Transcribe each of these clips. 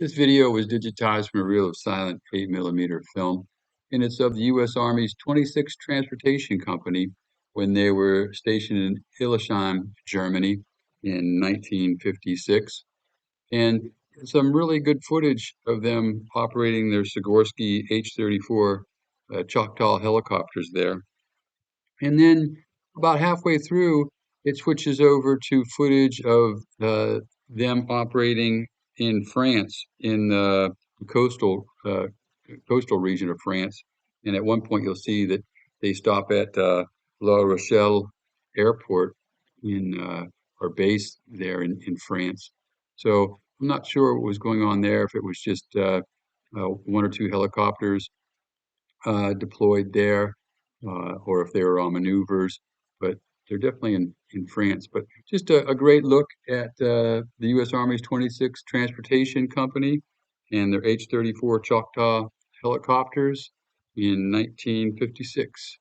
This video was digitized from a reel of silent 8mm film, and it's of the U.S. Army's 26th Transportation Company when they were stationed in Illesheim, Germany in 1956. And some really good footage of them operating their Sikorsky H-34 Choctaw helicopters there. And then about halfway through, it switches over to footage of them operating in France, in the coastal region of France. And at one point, you'll see that they stop at La Rochelle Airport or base there in France. So I'm not sure what was going on there, if it was just one or two helicopters deployed there, or if they were on maneuvers, but they're definitely in France. But just a great look at the U.S. Army's 26th Transportation Company and their H-34 Choctaw helicopters in 1956.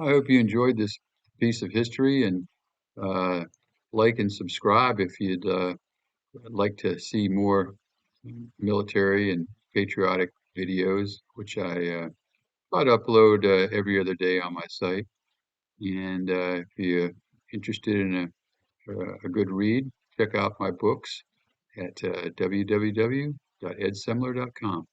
I hope you enjoyed this piece of history, and uh, like and subscribe if you'd like to see more military and patriotic videos, which I try to upload every other day on my site. And if you're interested in a good read, check out my books at www.edsemler.com.